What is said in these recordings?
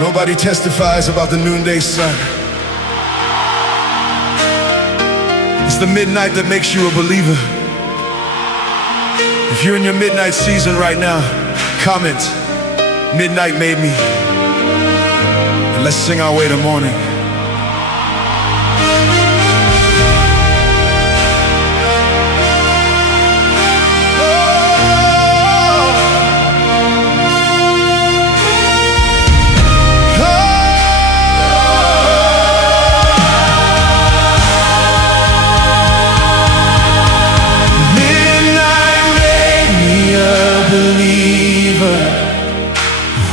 Nobody testifies about the noonday sun. It's the midnight that makes you a believer. If you're in your midnight season right now, comment, "Midnight made me." And let's sing our way to morning.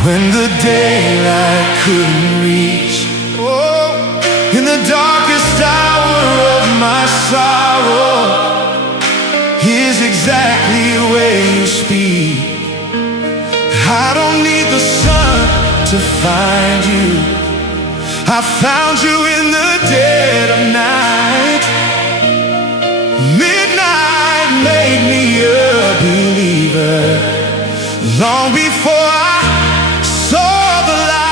When the daylight couldn't reach, oh, in the darkest hour of my sorrow, here's exactly where you speak. I don't need the sun to find you. I found you in the dead of night. Midnight made me a believer. Long before I saw the light.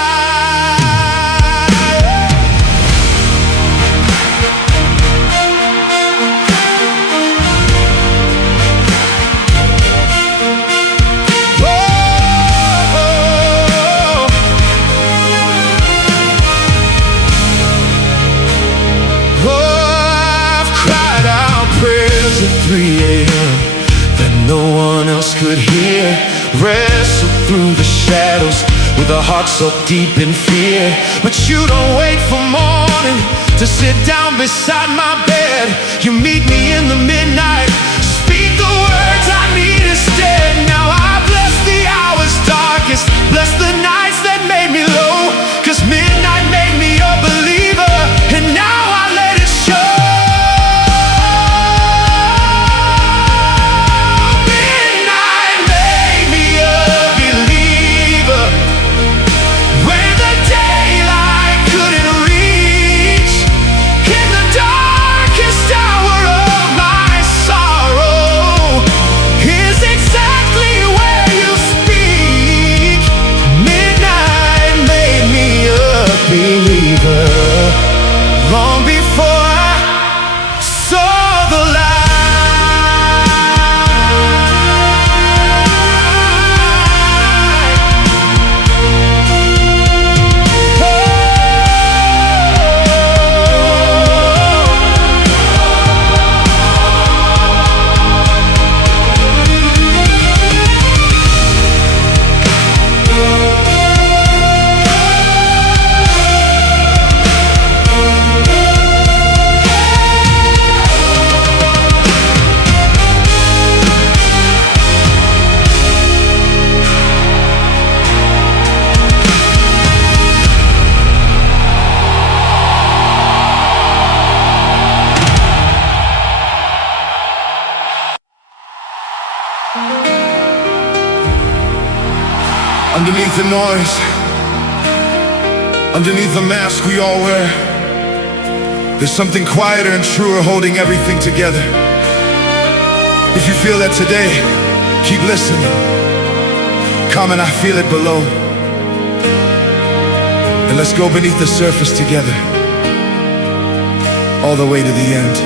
Oh, I've cried out prayers at 3 a.m. that no one else could hear. Wrestled through the shadows with a heart so deep in fear. But you don't wait for morning to sit down beside my bed. You meet me in the midnight, speak the words I need instead. Now I bless the hours darkest, bless the nights that made me low. 'Cause midnight made me a believer, and now I let it show. Long before I saw the Underneath the noise, underneath the mask we all wear, there's something quieter and truer holding everything together. If you feel that today, keep listening. Comment, "I feel it" below. And let's go beneath the surface together, all the way to the end.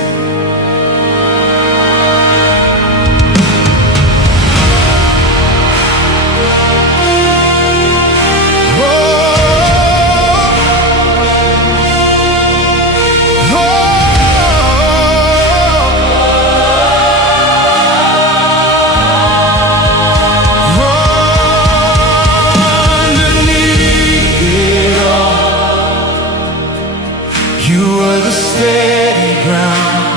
You were the steady ground.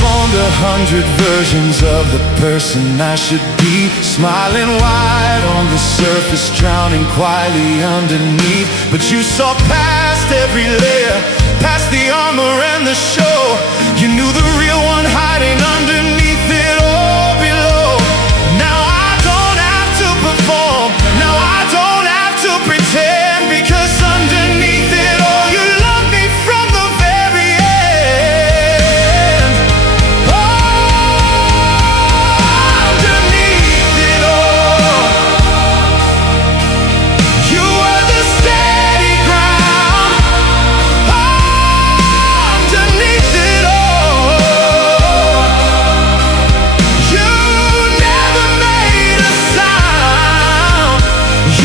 formed 100 versions of the person I should be, smiling wide on the surface, drowning quietly underneath. But you saw past every layer, past the armor and the show. You knew the real one hiding underneath it all below. Now I don't have to perform, now I don't have to pretend, because underneath it all you love me from the very end. Oh, underneath it all, you were the steady ground. Underneath it all, you never made a sound.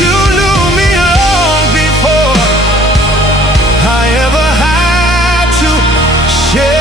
You knew me long before I ever had to share.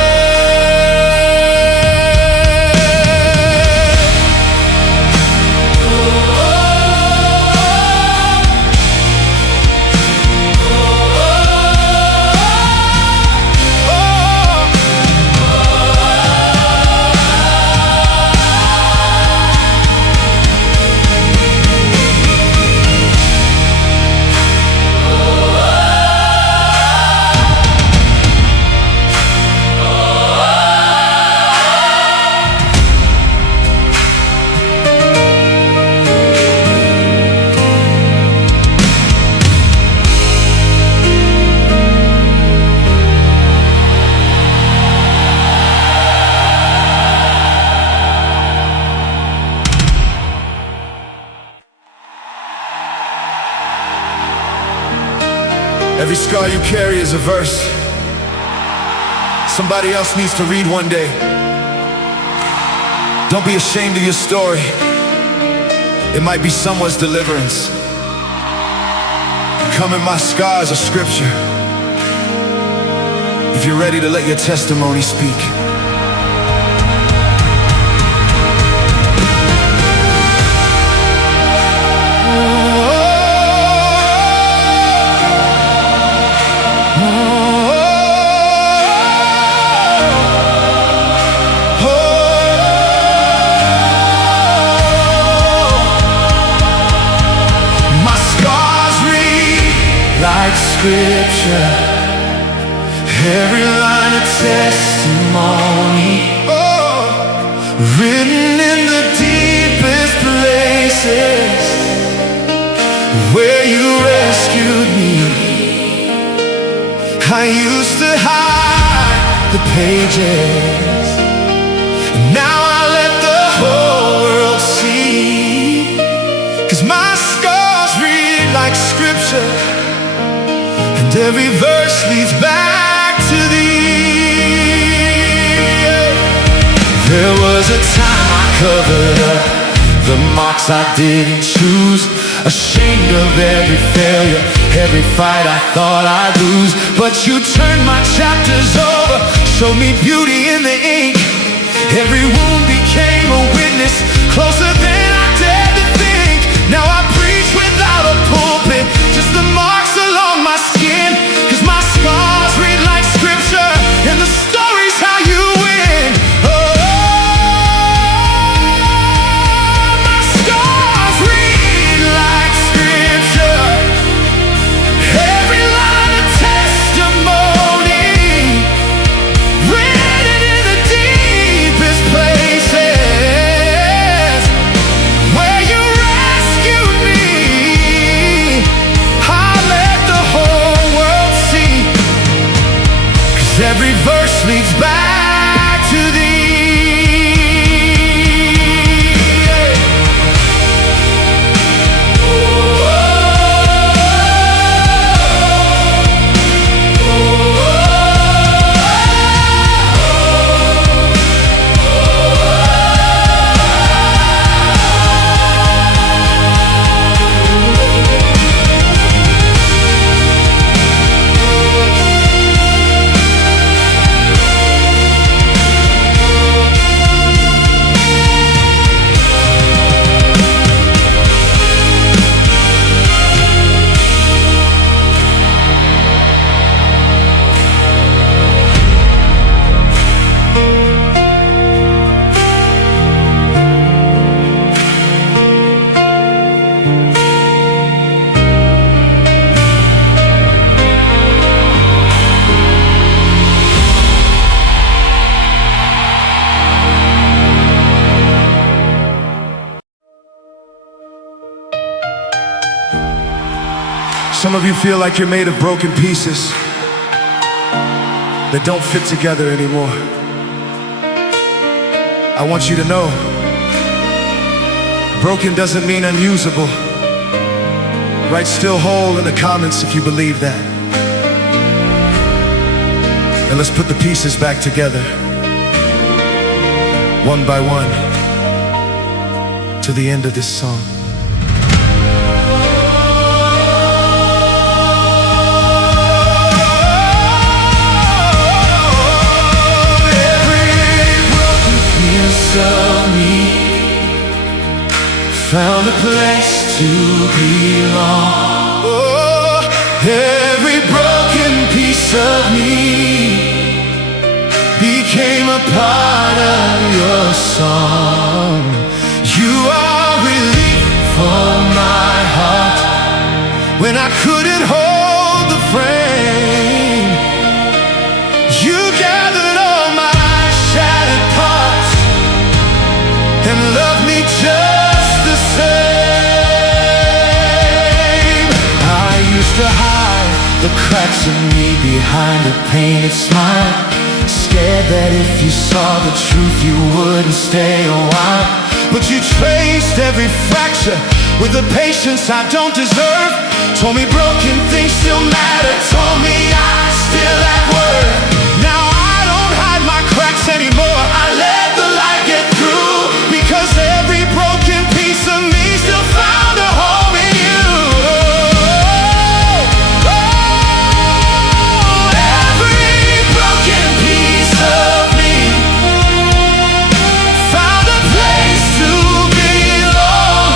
Every scar you carry is a verse somebody else needs to read one day. Don't be ashamed of your story. It might be someone's deliverance. Becoming my scars are scripture, if you're ready to let your testimony speak. Like scripture, every line a testimony, written in the deepest places where you rescued me. I used to hide the pages, and now I let the whole world see. 'Cause my scars read like scripture, and every verse leads back to thee. There was a time I covered up the marks I didn't choose, ashamed of every failure, every fight I thought I'd lose. But you turned my chapters over, showed me beauty in the ink. Every wound became a witness, closer than I dared to think. Now I preach without a pulpit, just the marks along my skin. 'Cause my scars read like scripture, and the story's how you win. Oh, my scars read like scripture, every line a testimony, written in the deepest places Some of you feel like you're made of broken pieces that don't fit together anymore. I want you to know, broken doesn't mean unusable. Write "still whole" in the comments if you believe that. And let's put the pieces back together, one by one, to the end of this song. Of me found a place to belong. Oh, every broken piece of me became a part of your song. You are relief for my heart when I couldn't hold the frame. You gathered all my shattered parts and love me just the same. I used to hide the cracks in me behind a painted smile, scared that if you saw the truth you wouldn't stay a while. But you traced every fracture with a patience I don't deserve. Told me broken things still matter, told me I still have worth. Now I don't hide my cracks anymore, I let the light get through. Because every broken piece of me still found a home in you. Oh, every broken piece of me found a place to belong.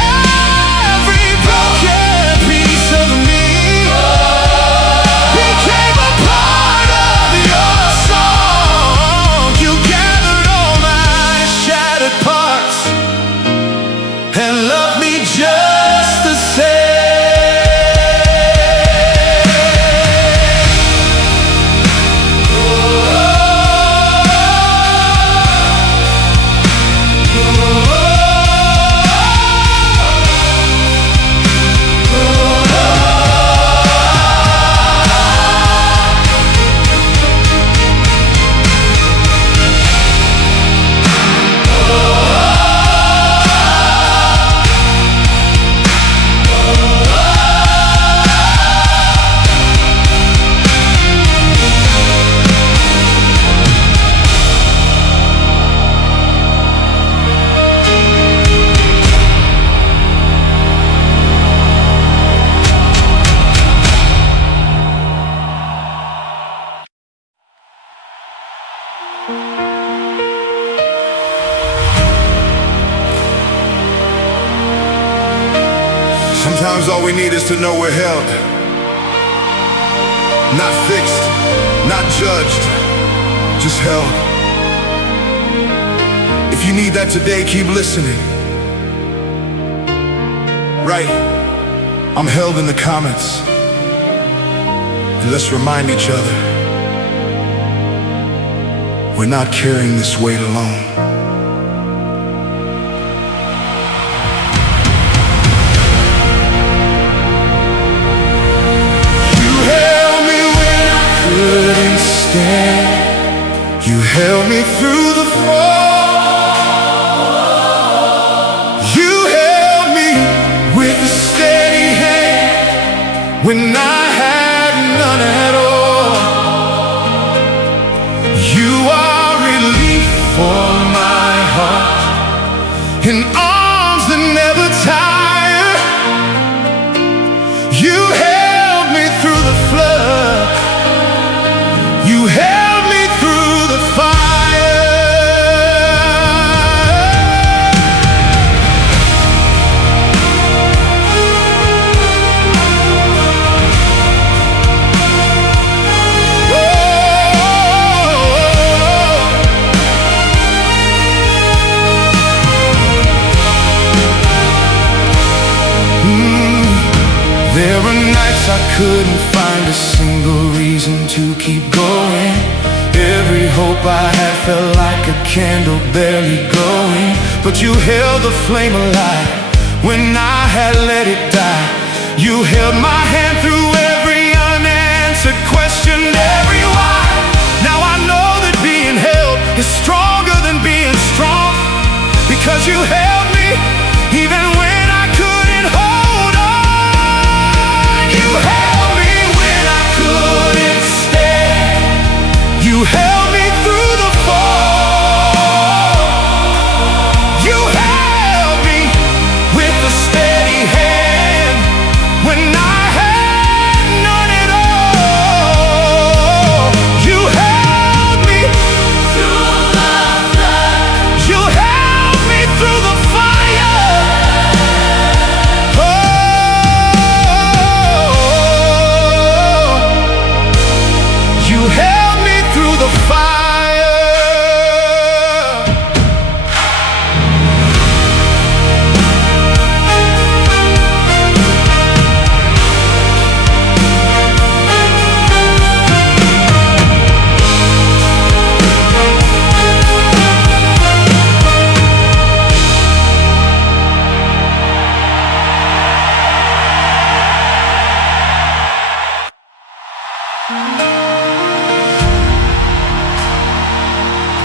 Every broken piece of me became a part of your song. You gathered all my shattered parts and love me just the same. Sometimes all we need is to know we're held, not fixed, not judged, just held. If you need that today, keep listening. Right, I'm held in the comments. And let's remind each other, we're not carrying this weight alone. Couldn't stand. You held me through the fall. You held me with a steady hand when I had none at all. You are relief for my heart and arms that never tire. You held me through the flood. You held me through the fire. There were nights I couldn't find a single reason to keep going. Every hope I had felt like a candle barely glowing. But you held the flame alive when I had let it die. You held my hand through every unanswered question, every why. Now I know that being held is stronger than being strong, because you held me even when I couldn't hold on. You held me when I couldn't stand. You held me through the fall. You held me with a steady hand when I had none at all. You held me through the flood. You held me through the fire. Oh, you held me through the fire.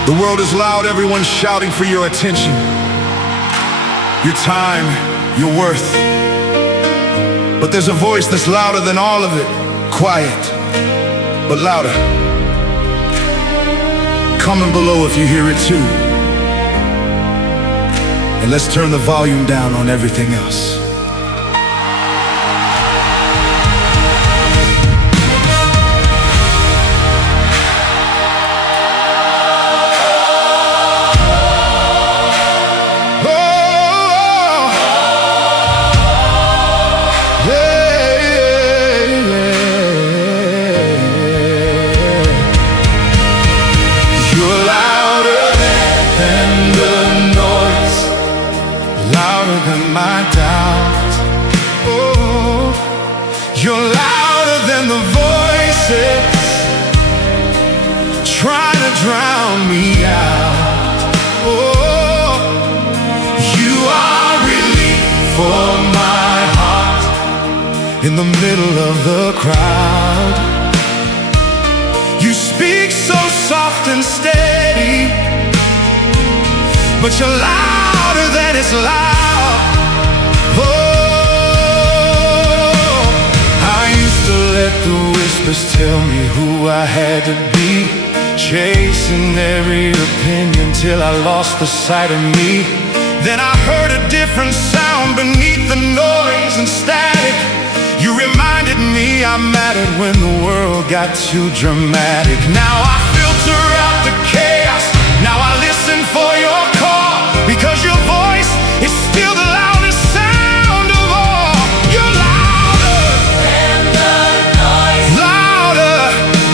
The world is loud, everyone's shouting for your attention, your time, your worth. But there's a voice that's louder than all of it, quiet, but louder. Comment below if you hear it too. And let's turn the volume down on everything else. My doubt. Oh, you're louder than the voices trying to drown me out. Oh, you are relief for my heart in the middle of the crowd. You speak so soft and steady, but you're louder than it's loud. Oh, I used to let the whispers tell me who I had to be, chasing every opinion till I lost the sight of me. Then I heard a different sound beneath the noise and static. You reminded me I mattered when the world got too dramatic. Now I filter out the chaos. Now I listen for your call, because your voice is still the loudest sound of all. You're louder than the noise, louder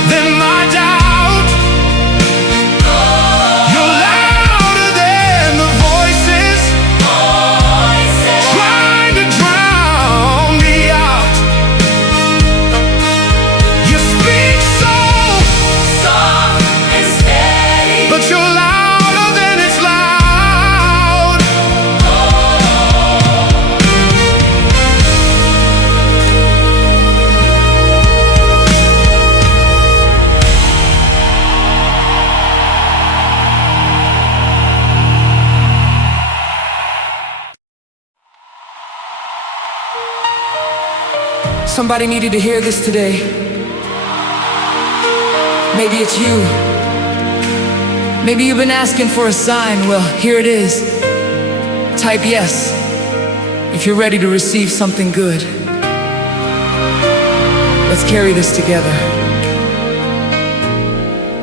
than my doubt. You're louder than the voices trying to drown me out. You speak so soft and steady, but you're louder than it's loud. Somebody needed to hear this today. Maybe it's you. Maybe you've been asking for a sign. Well, here it is. Type yes if you're ready to receive something good. Let's carry this together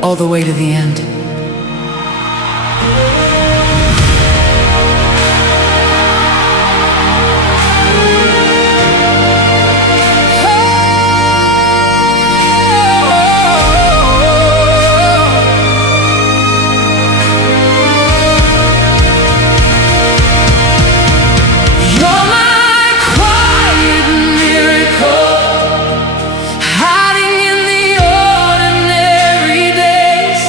all the way to the end. Hiding in the ordinary days.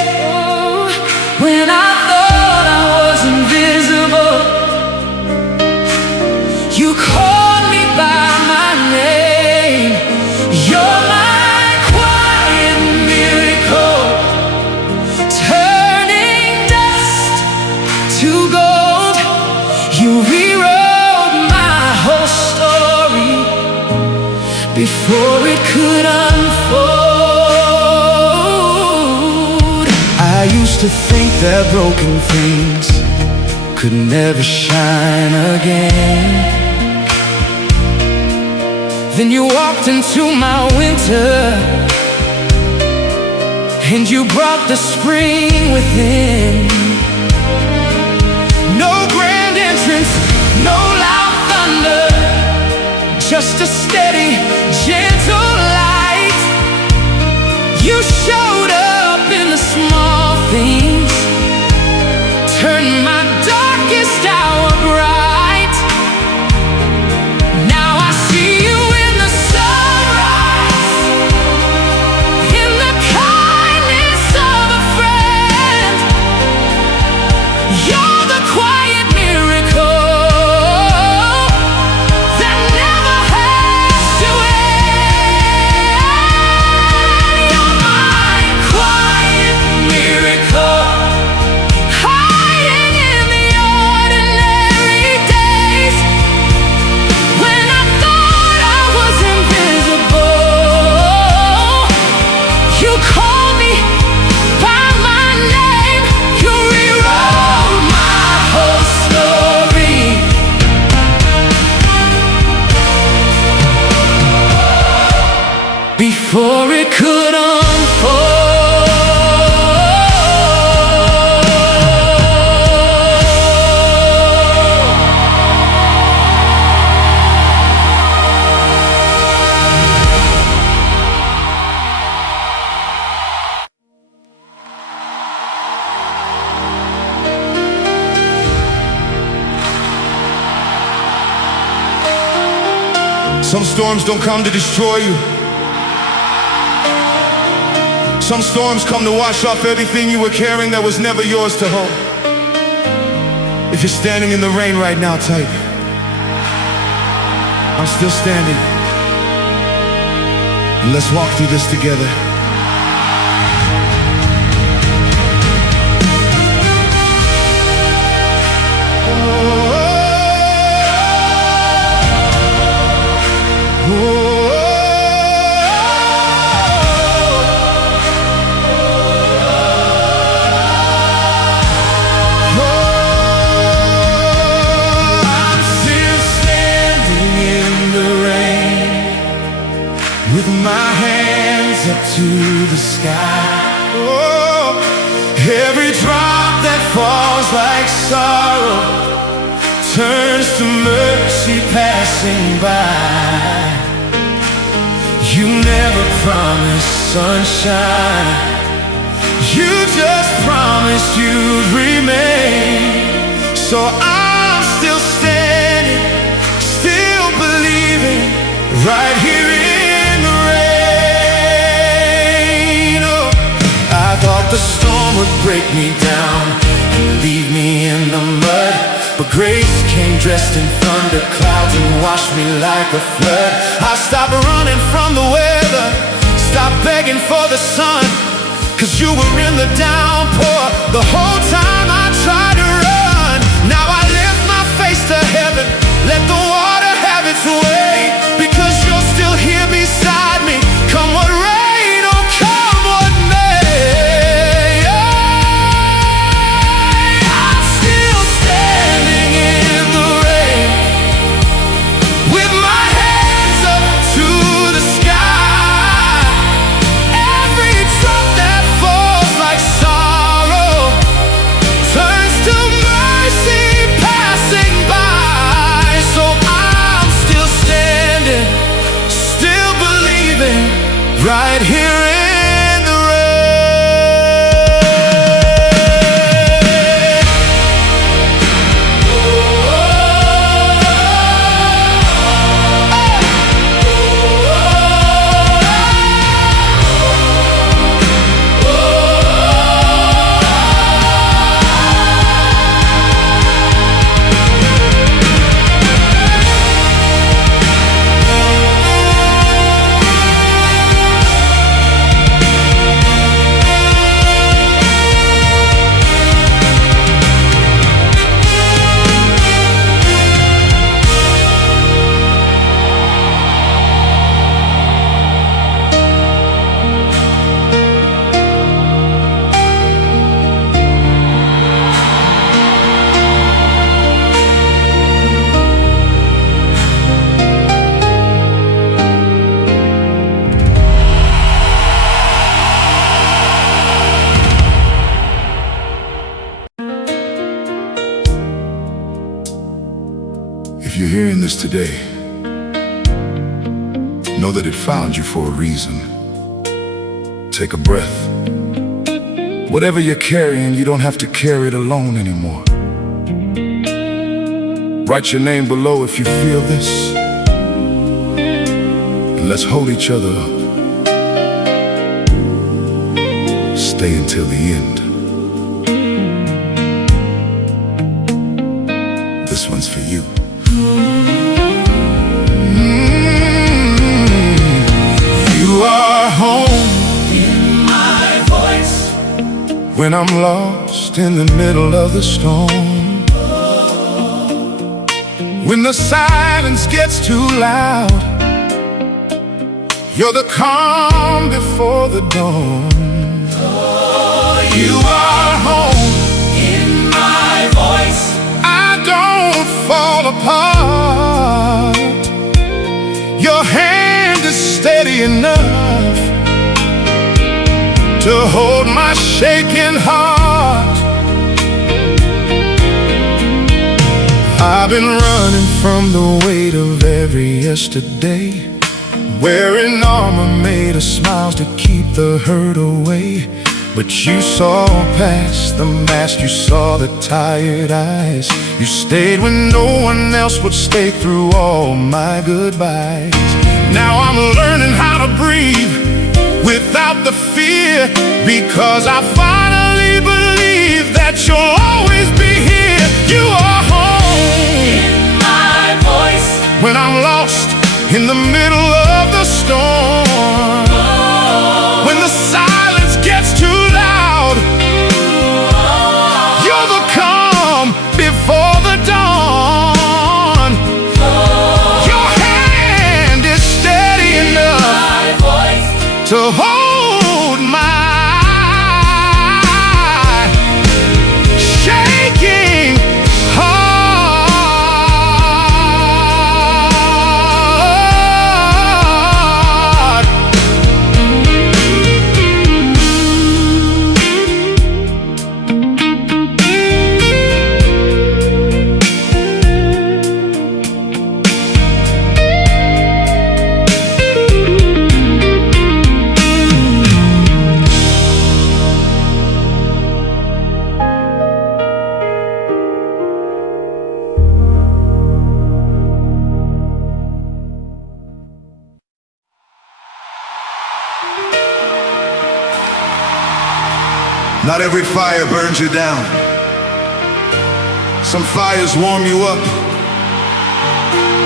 to think that broken things could never shine again. Then you walked into my winter, and you brought the spring within. No grand entrance, no loud thunder, just a steady, gentle light. You showed up in the small things, turned my darkest hour bright. Now I see you in the sunrise, in the kindness of a friend. You're the quiet miracle that never has to end. You're my quiet miracle, hiding in the ordinary days. When I thought I was invisible, you called me by my name. You rewrote my whole story. Before it could unfold. Some storms don't come to destroy you. Some storms come to wash off everything you were carrying that was never yours to hold. If you're standing in the rain right now, type, I'm still standing. And let's walk through this together. With my hands up to the sky. Oh, Every drop that falls like sorrow turns to mercy passing by. You never promised sunshine, you just promised you'd remain. So I'm still standing, still believing, right here in the rain. Oh, I thought the storm would break me down and leave me in the mud, but grace came dressed in thunder clouds and washed me like a flood. I stopped running from the weather, stopped begging for the sun, 'cause you were in the downpour the whole time I tried to run. Now I lift my face to heaven, let the water have its way, because you're still here beside me, come what rain or come what may. I'm still standing in the rain, with my hands up to the sky. Every drop that falls like sorrow If you're hearing this today, know that it found you for a reason. Take a breath. Whatever you're carrying, you don't have to carry it alone anymore. Write your name below if you feel this. And let's hold each other up. Stay until the end. This one's for you. You are home in my voice when I'm lost in the middle of the storm. When the silence gets too loud, you're the calm before the dawn. You are home in my voice. I don't fall apart. Your hand is steady enough to hold my shaking heart. I've been running from the weight of every yesterday, wearing armor made of smiles to keep the hurt away. But you saw past the mask, you saw the tired eyes. You stayed when no one else would stay through all my goodbyes. Now I'm learning how to breathe without the fear, because I finally believe that you'll always be here. You are home in my voice when I'm lost in the middle of the storm. When the silence gets too loud, you're the calm before the dawn. Your hand is steady enough to hold my shaking heart. Not every fire burns you down. Some fires warm you up.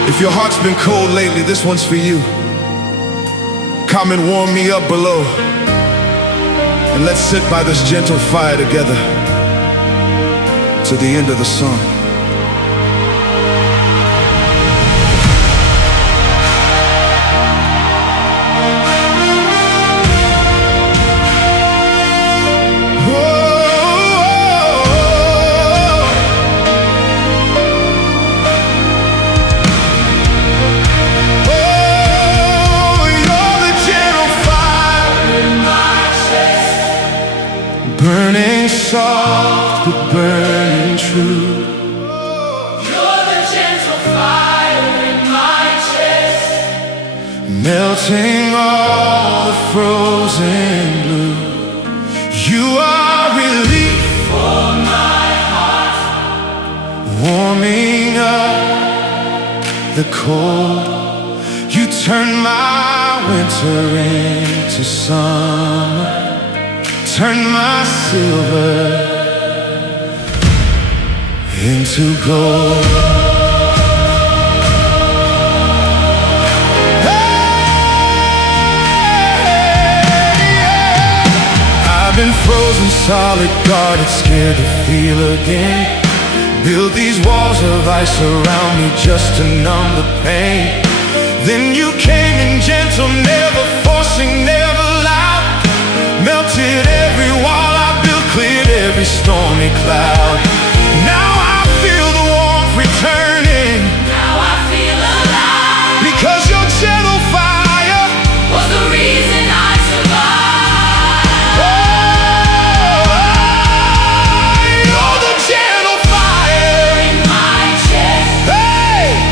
If your heart's been cold lately, this one's for you. Come and warm me up below, and let's sit by this gentle fire together to the end of the song. Burning soft but burning true. You're the gentle fire in my chest, Melting all the frozen blue. You are relief for my heart, warming up the cold. You turn my winter into summer, turn my silver into gold. I've been frozen solid, guarded, scared to feel again. Build these walls of ice around me just to numb the pain. Then you came in gentle, never forcing, never loud. Melted every wall I built, cleared every stormy cloud. Now I feel the warmth returning, now I feel alive, because your gentle fire was the reason I survived. Oh, you're the gentle fire In my chest, hey,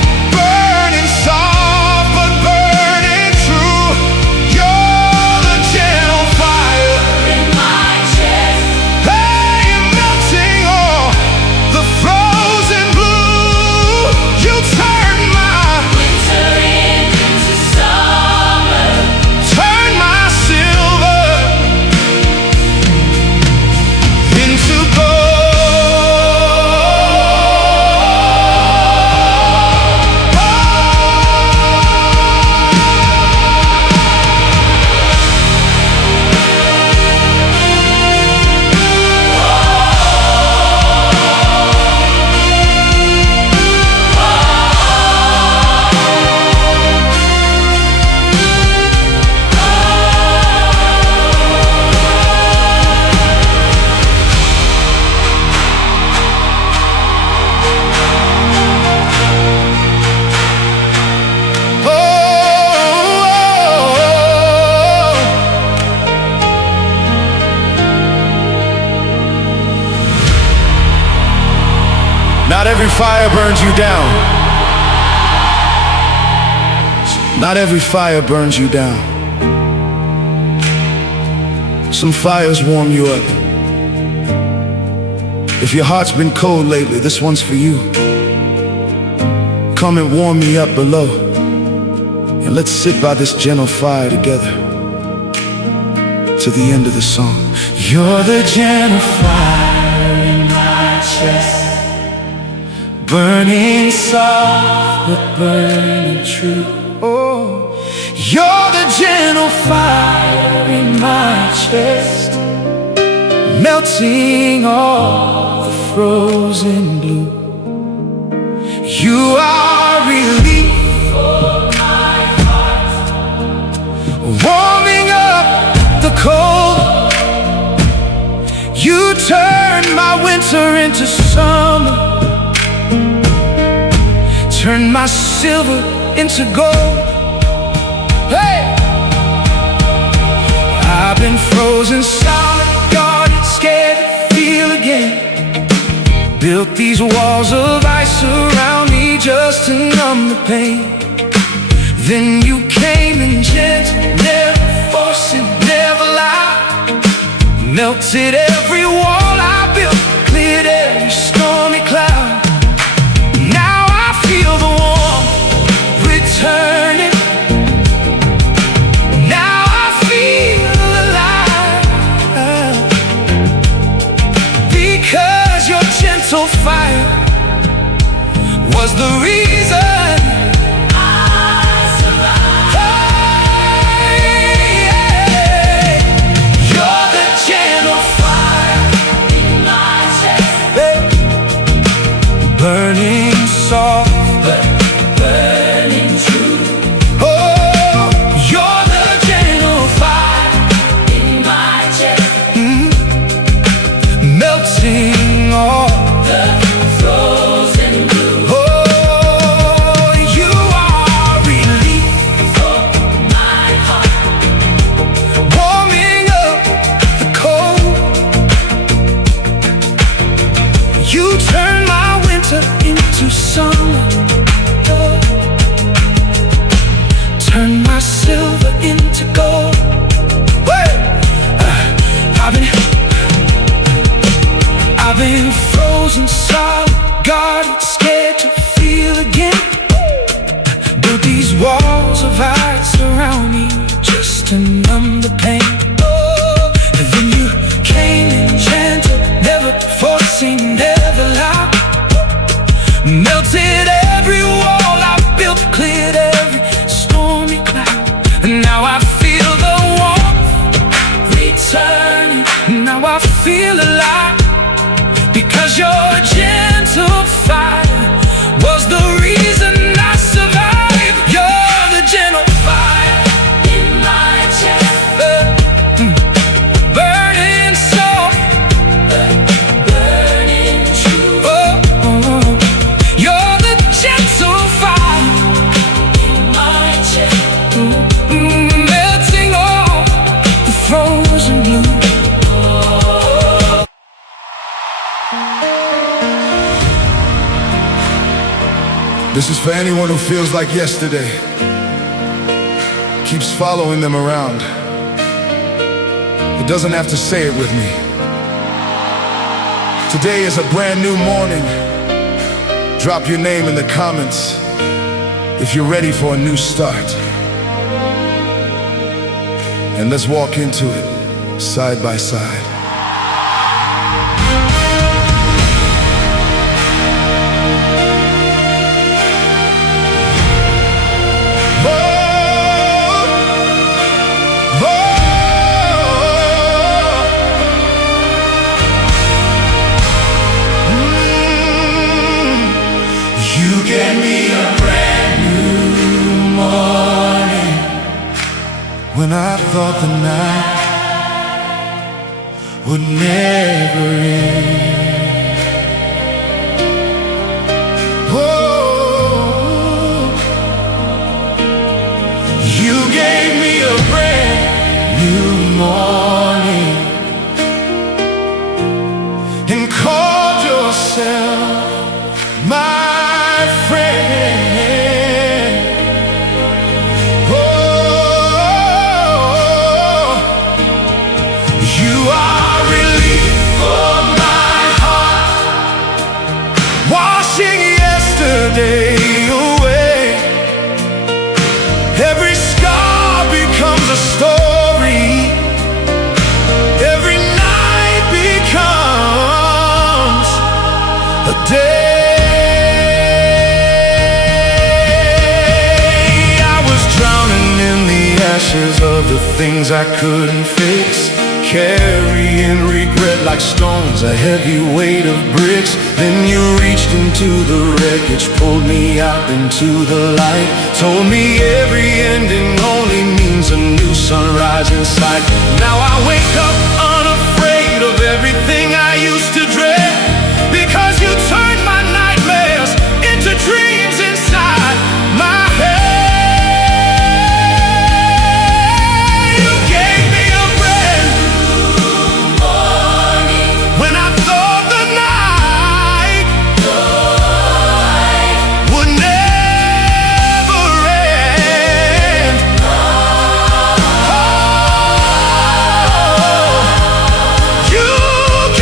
every fire burns you down. Not every fire burns you down. Some fires warm you up. If your heart's been cold lately, this one's for you. Come and warm me up below, and let's sit by this gentle fire together to the end of the song. You're the gentle fire in my chest, burning soft but burning true. Oh, you're the gentle fire in my chest, melting all the frozen blue. You are relief for my heart, warming up the cold. You turn my winter into summer, turn my silver into gold. Hey! I've been frozen solid, guarded, scared to feel again. Built these walls of ice around me just to numb the pain. Then you came in gentle, never forcing, never loud. Melted every wall I built, cleared every stormy cloud. Now I feel the warmth returning. Now I feel alive, because your gentle fire was the reason I survived. Hey, you're the gentle fire in my chest, burning soft but burning true. Oh, you're the gentle fire in my chest, melting all the frozen blue. Oh, you are relief for my heart, warming up the cold. You turn my winter into summer, turn my silver into gold. Wait! I've been frozen solid, guarded, scared to feel again. Built these walls of ice around me just to numb the pain. Oh, and then you came in gentle, never forcing, never loud. Melted every wall I built, cleared every stormy cloud. And now I feel the warmth returning. Now I feel alive, because your gentle fire was the reason I survived. You're the gentle fire in my chest, burning soft, burning true. Oh, you're the gentle fire in my chest, melting all the frozen blue. This is for anyone who feels like yesterday keeps following them around. It doesn't have to say it with me. Today is a brand new morning. Drop your name in the comments if you're ready for a new start. And let's walk into it side by side. You gave me a brand new morning When I thought the night would never end. Oh, you gave me a brand new morning and called yourself my ashes of the things I couldn't fix, carrying regret like stones, a heavy weight of bricks. Then you reached into the wreckage, pulled me out into the light, told me every ending only means a new sunrise in sight. Now I wake up unafraid of everything I used to dread, because you turned my nightmares into dreams inside my head. You gave me a brand new morning when I thought the night would never end. You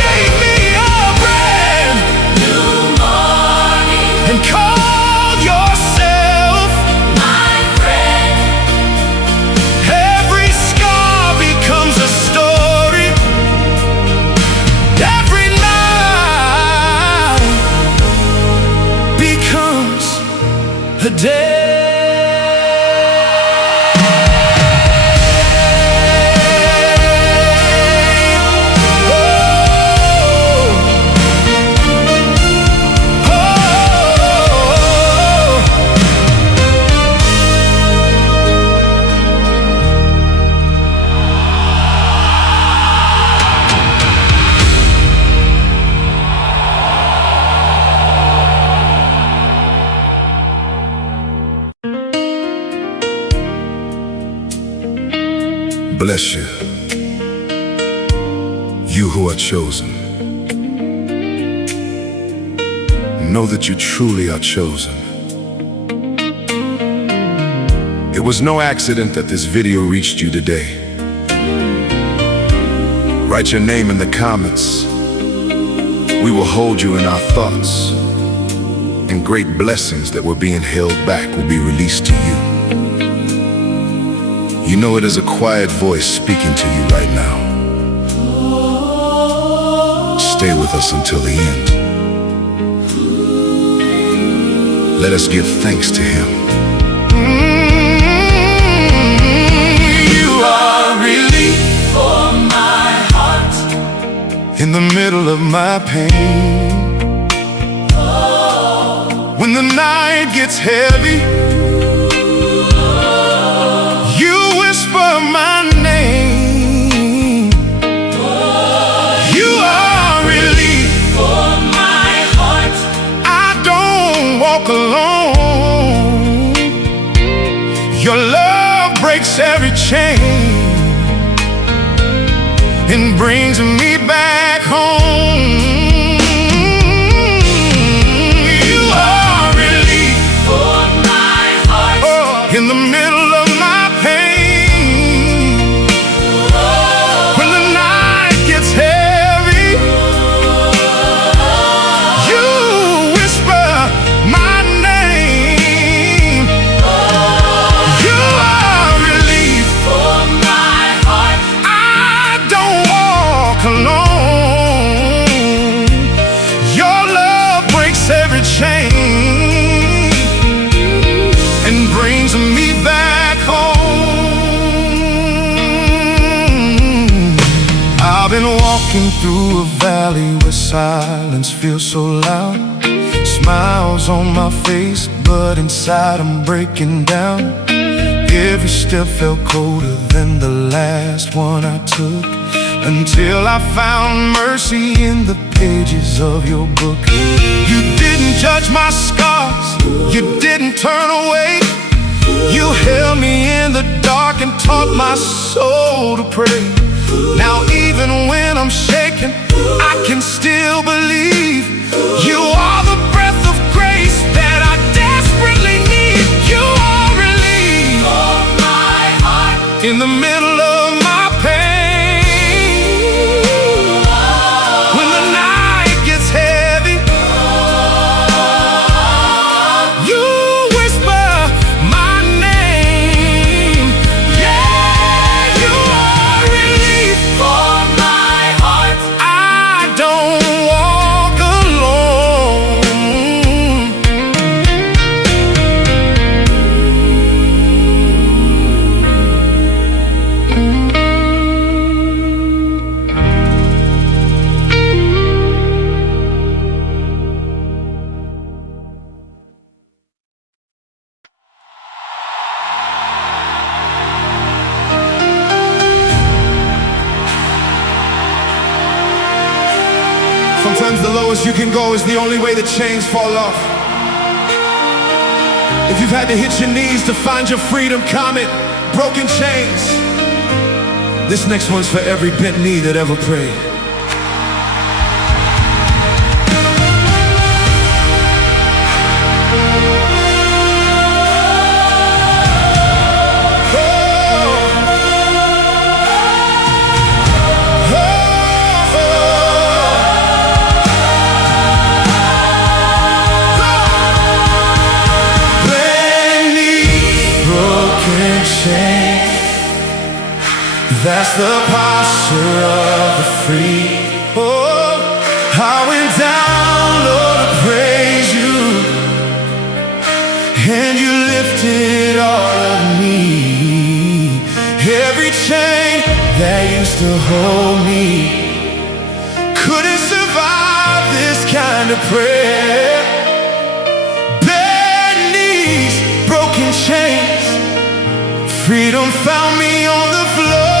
gave me a brand new morning and called yourself my friend. Every scar becomes a story, every night becomes a day. Bless you, you who are chosen. Know that you truly are chosen. It was no accident that this video reached you today. Write your name in the comments. We will hold you in our thoughts, and great blessings that were being held back will be released to you. You know it is a quiet voice speaking to you right now. Stay with us until the end. Let us give thanks to Him. You are relief For my heart, in the middle of my pain. When the night gets heavy, you whisper my name. You are relief for my heart, I don't walk alone. Your love breaks every chain and brings me back home. You are relief for my heart, in the middle of my pain. When the night gets heavy, you whisper my name. You are relief for my heart, I don't walk alone. Your love breaks every chain and brings me back home. I've been walking through a valley where silence feels so loud. Smiles on my face, but inside I'm breaking down. Every step felt colder than the last one I took, until I found mercy in the pages of your book. You didn't judge my scars, you didn't turn away. You held me in the dark and taught my soul to pray. Now even when I'm shaken, I can still believe. You are the breath of grace that I desperately need. You are relief for my heart, in the middle of my pain. When the night gets heavy, you whisper my name. Yeah, you are relief for my heart, I don't walk alone. Sometimes the lowest you can go is the only way the chains fall off. If you've had to hit your knees to find your freedom, comment broken chains. This next one's for every bent knee that ever prayed. That's the posture of the free. Oh, I went down, Lord, to praise you, and you lifted all of me. Every chain that used to hold me couldn't survive this kind of prayer. Bare knees, broken chains, freedom found me on the floor.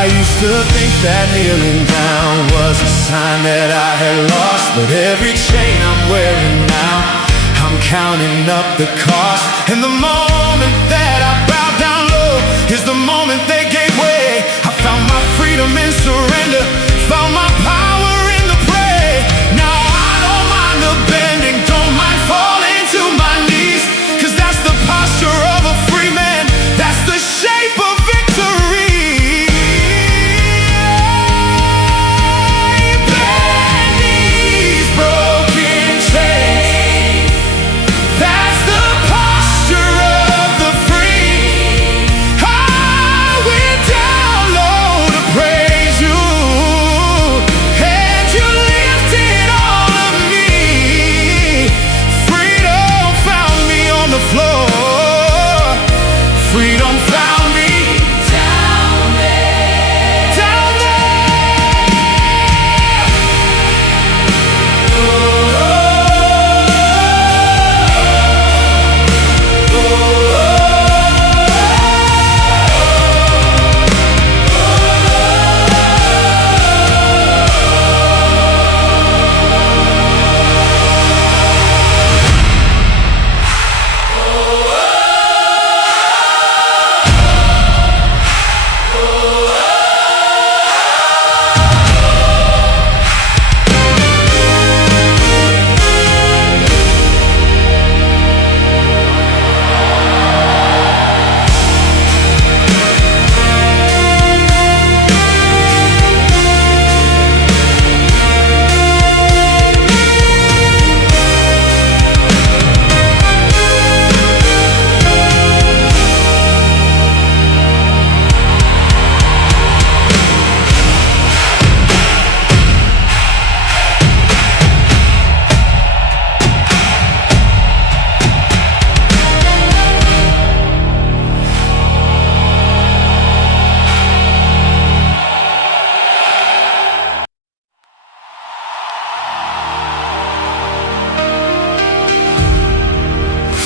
I used to think that kneeling down was a sign that I had lost, but every chain I'm wearing now, I'm counting up the cost. And the moment that I bowed down low is the moment they gave way. I found my freedom in surrender, found my power in the praise. Now I don't mind the bending, don't mind falling to my knees, 'cause that's the posture of a free man, that's the shape of victory.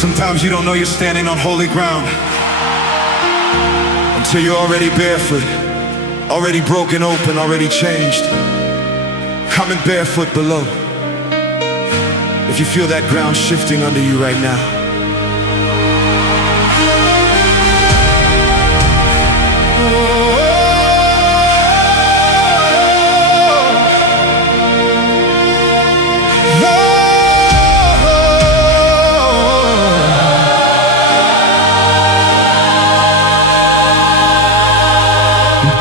Sometimes you don't know you're standing on holy ground until you're already barefoot, already broken open, already changed. Coming barefoot below. If you feel that ground shifting under you right now.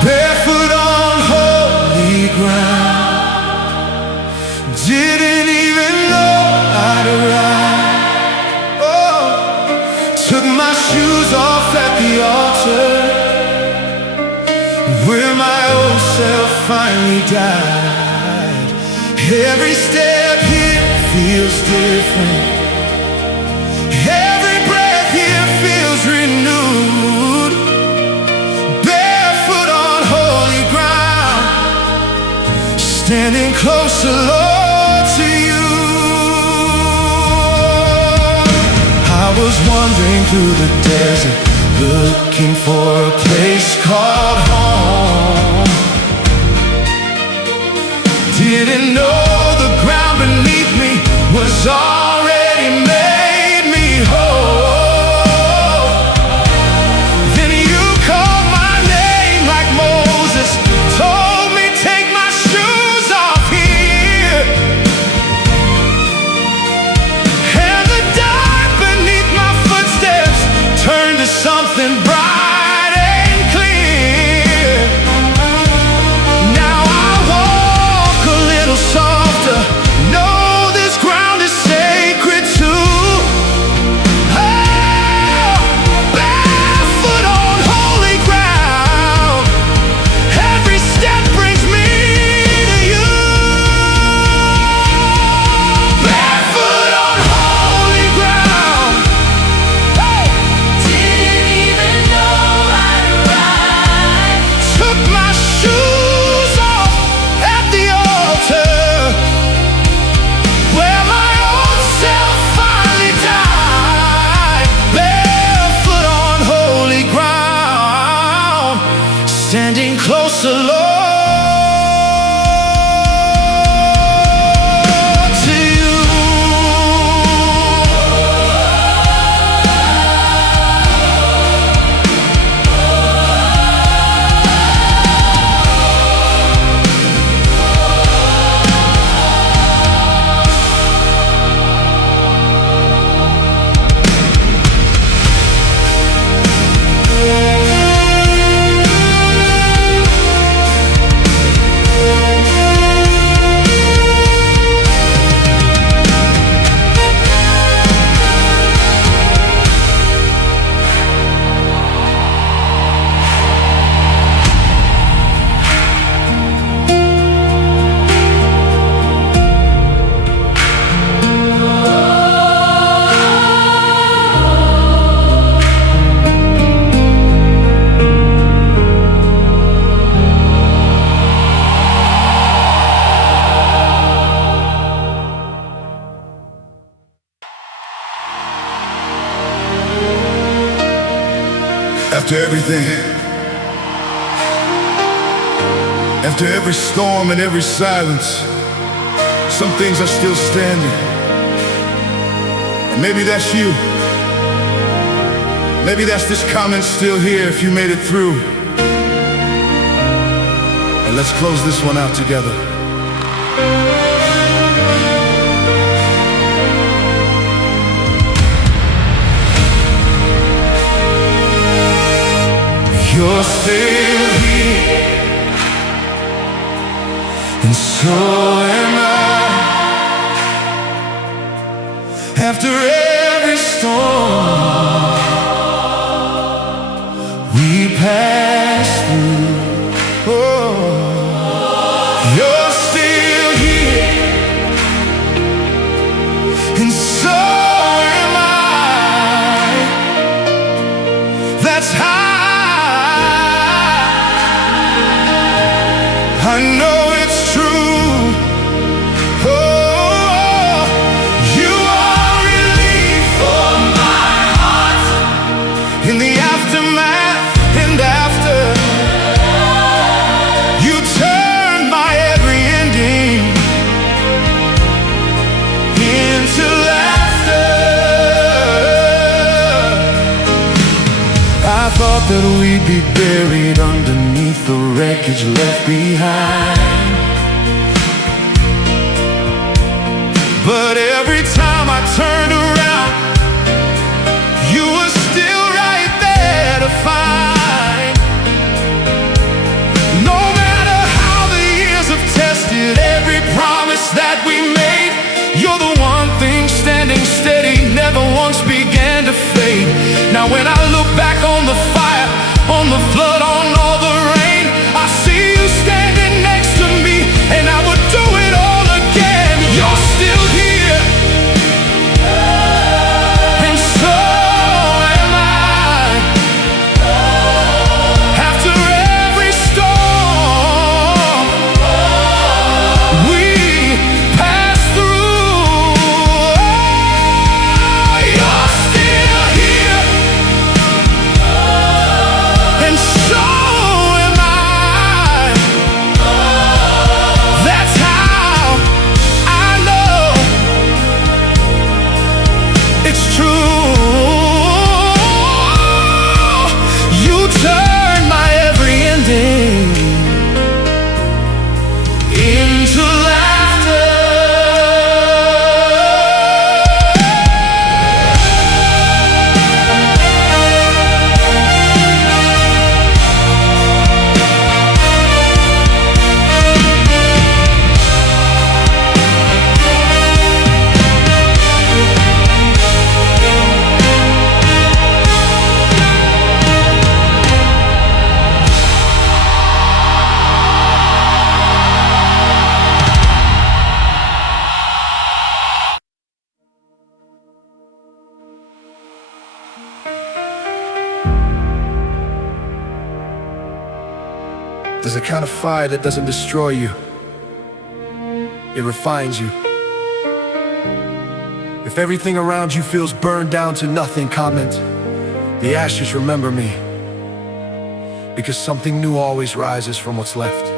Barefoot on holy ground, didn't even know I'd arrive. Oh, took my shoes off at the altar, where my old self finally died. Every step here feels different, every breath here feels renewed. Standing closer, Lord, to you. I was wandering through the desert, looking for a place called home. Didn't know the ground beneath me was already made me whole. Then you called my name like Moses, told me take my shoes off here. And the dark beneath my footsteps turned to something bright and clear. Now I walk a little softer, know this ground is sacred too. Oh, barefoot on holy ground, every step brings me to you. Barefoot on holy ground. Hey! Didn't even know I'd arrive. Took my shoes off at the altar, where my old self finally died. Barefoot on holy ground, standing closer, Lord, to you. After everything, after every storm and every silence, some things are still standing. And maybe that's you. Maybe that's this comment still here if you made it through. And let's close this one out together. You're still here, and so am I. After every storm we pass through, oh, you're still here, and so am I. That's how I know it's true. Oh, you are relief for my heart in the aftermath and after. You turn my every ending into laughter. I thought that we'd be buried underneath the wreckage left behind. But every time I turned around, you were still right there to find. No matter how the years have tested every promise that we made, you're the one thing standing steady, never once began to fade. Now when I look back on the fire, on the flood, on all the rain, I see you standing next to me, and I would do it all again. You're still here, and so am I. After every storm we pass through, oh, you're still here, and so There's a kind of fire that doesn't destroy you. It refines you. If everything around you feels burned down to nothing, comment, "The ashes remember me." Because something new always rises from what's left.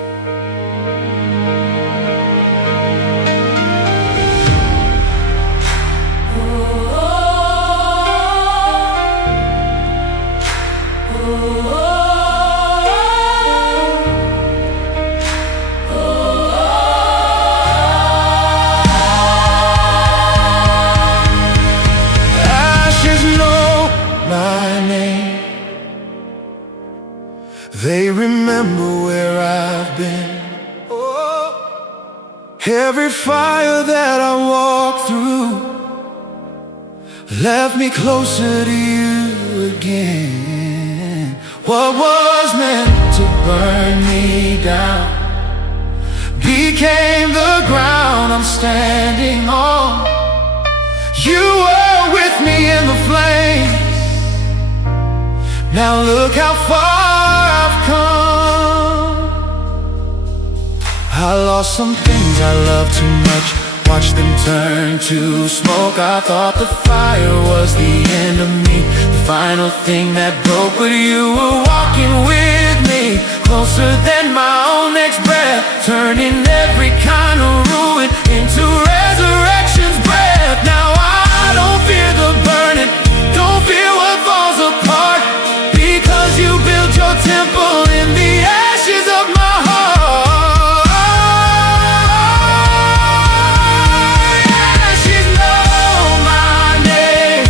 They remember where I've been. Oh, every fire that I walked through left me closer to you again. What was meant to burn me down became the ground I'm standing on. You were with me in the flames. Now look how far I've come. I lost some things I loved too much, watched them turn to smoke. I thought the fire was the end of me, the final thing that broke. But you were walking with me, closer than my own next breath, turning every kind of ruin into resurrection's breath. Now I don't fear the burning, don't fear what falls apart, because you built your temple in the ashes of my heart. Ashes know my name.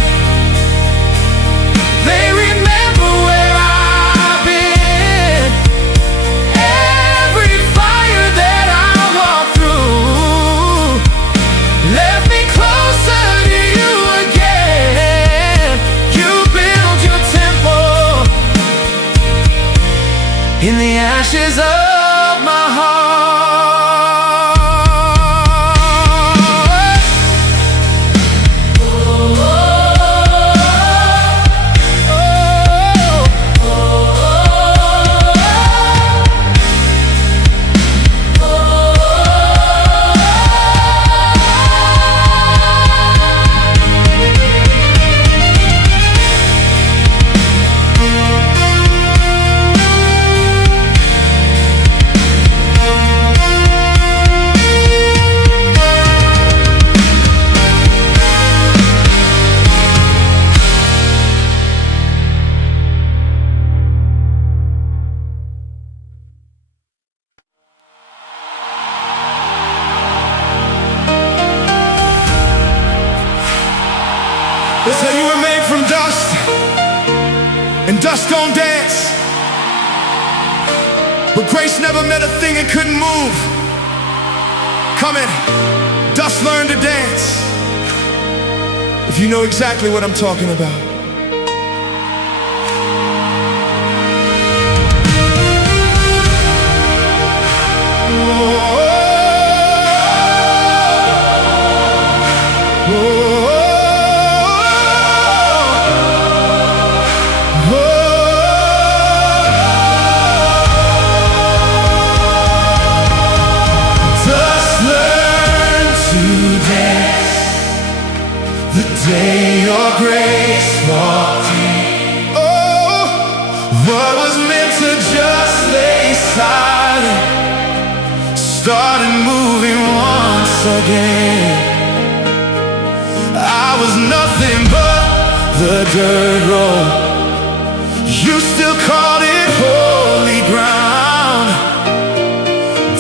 They remember where I've been. Every fire that I walked through left me closer to you again. You built your temple in the ashes of my heart. They say you were made from dust, and dust don't dance. But grace never met a thing it couldn't move. Come in, dust learned to dance. If you know exactly what I'm talking about. Day your grace walked in. Oh, what was meant to just lay silent started moving once again. I was nothing but the dirt road. You still called it holy ground.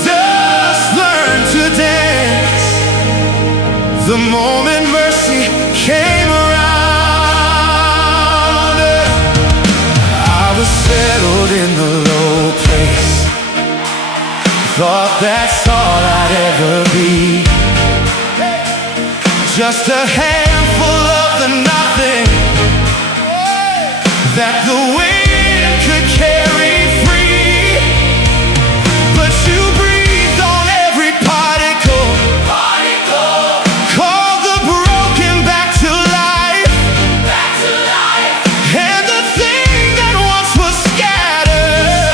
Dust learned to dance the moment mercy came around. I was settled in the low place, thought that's all I'd ever be. Just a handful of the nothing that the wind could carry free. But you breathed on every particle, called the broken back to life. And the thing that once was scattered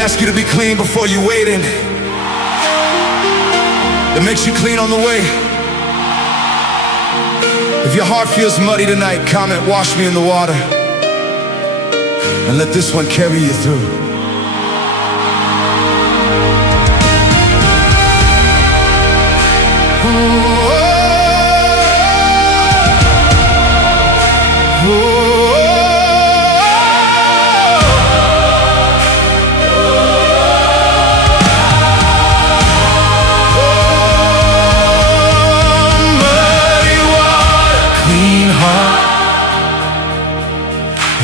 ask you to be clean before you wade in. That makes you clean on the way. If your heart feels muddy tonight, comment, "Wash me in the water." And let this one carry you through.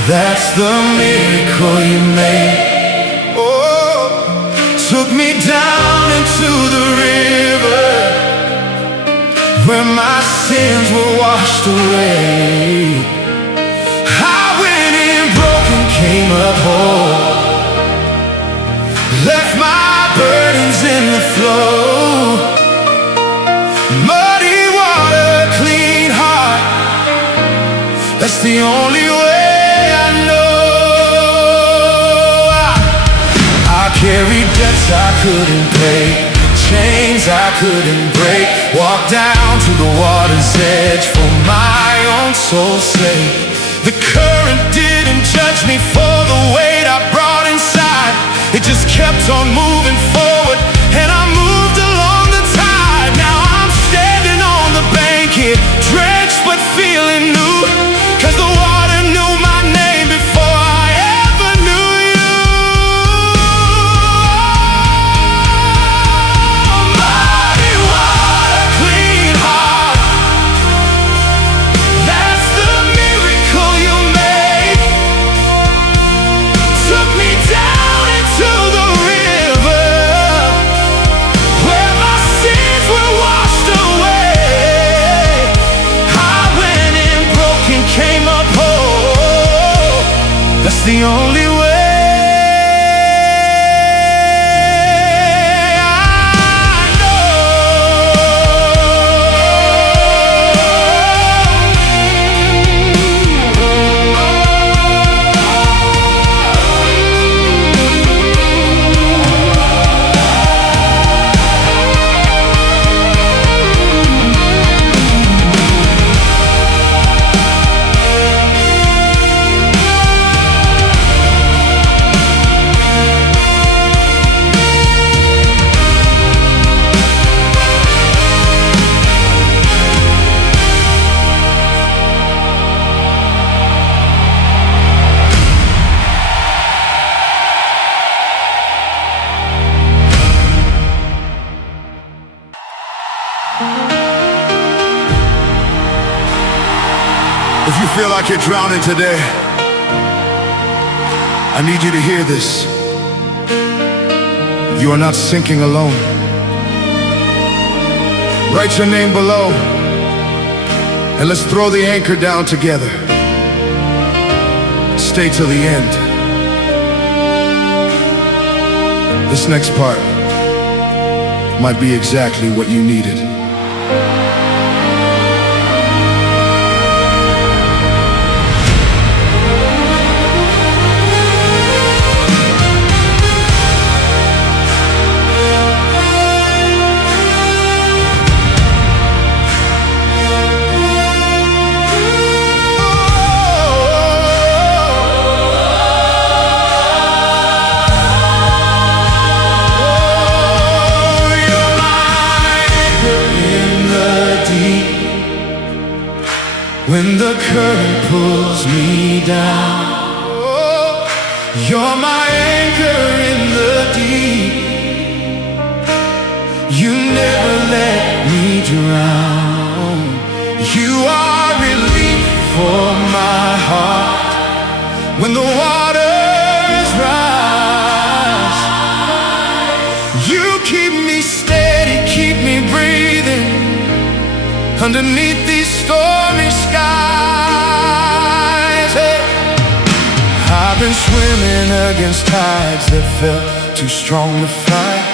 That's the miracle you made. Oh, Took me down into the river where my sins were washed away. I went in broken, came up whole, left my burdens in the flow. Muddy water, clean heart, that's the only way. Carried debts I couldn't pay, chains I couldn't break. Walked down to the water's edge for my own soul's sake. The current didn't judge me for the weight I brought inside. It just kept on moving forward, and I moved along the tide. Now I'm standing on the bank here, drenched but feeling new, 'cause the water knew my name before I ever knew you. That's the only way. if you feel like you're drowning today, I need you to hear this. You are not sinking alone. Write your name below, and let's throw the anchor down together. Stay till the end. This next part might be exactly what you needed. When the current pulls me down, you're my anchor in the deep. You never let me drown. You are relief for my heart when the waters rise. You keep me steady, keep me breathing underneath these stormy skies. Hey. I've been swimming against tides that felt too strong to fight,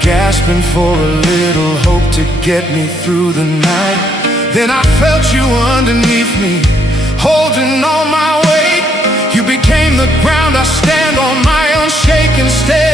gasping for a little hope to get me through the night. Then I felt you underneath me, holding all my weight. You became the ground I stand on, my unshaken stead.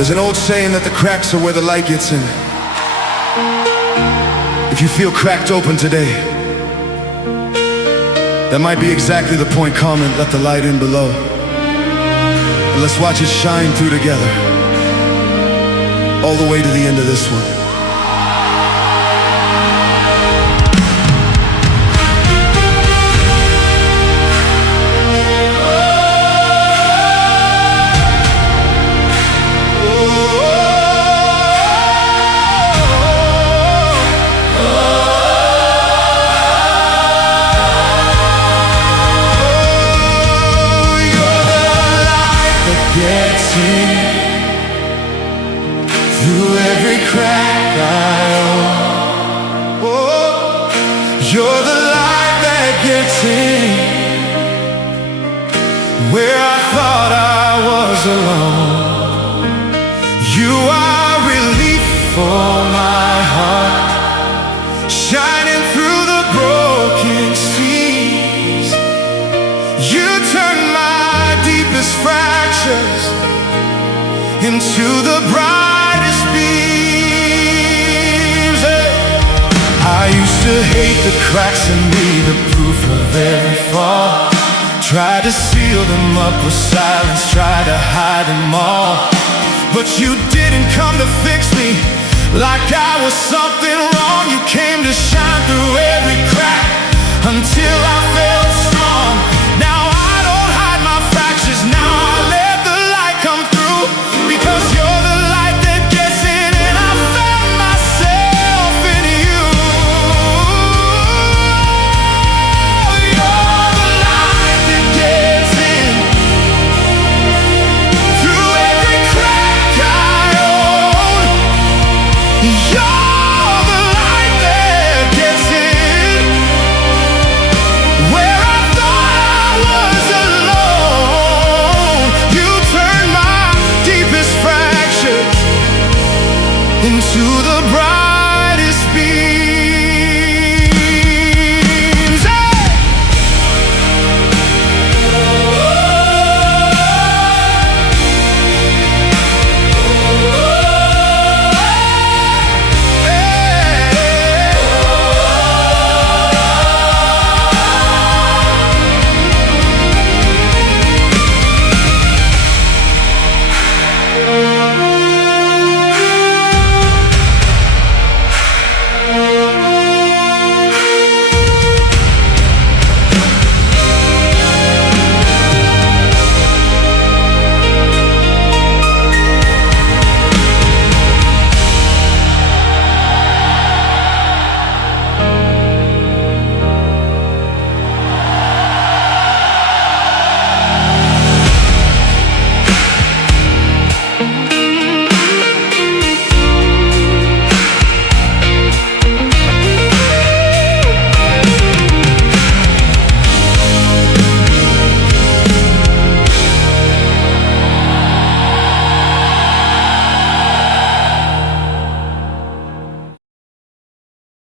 There's an old saying that the cracks are where the light gets in. If you feel cracked open today, that might be exactly the point. Comment, let the light in below. And let's watch it shine through together, all the way to the end of this one. Gets in through every crack I own. Oh, you're the light that gets in where I thought I was alone. You are relief for my heart, shining through the broken seas. You turn my deepest fractures into the brightest beams. I used to hate the cracks and be the proof of every fall. Tried to seal them up with silence, tried to hide them all. But you didn't come to fix me like I was something wrong. You came to shine through every crack until I fell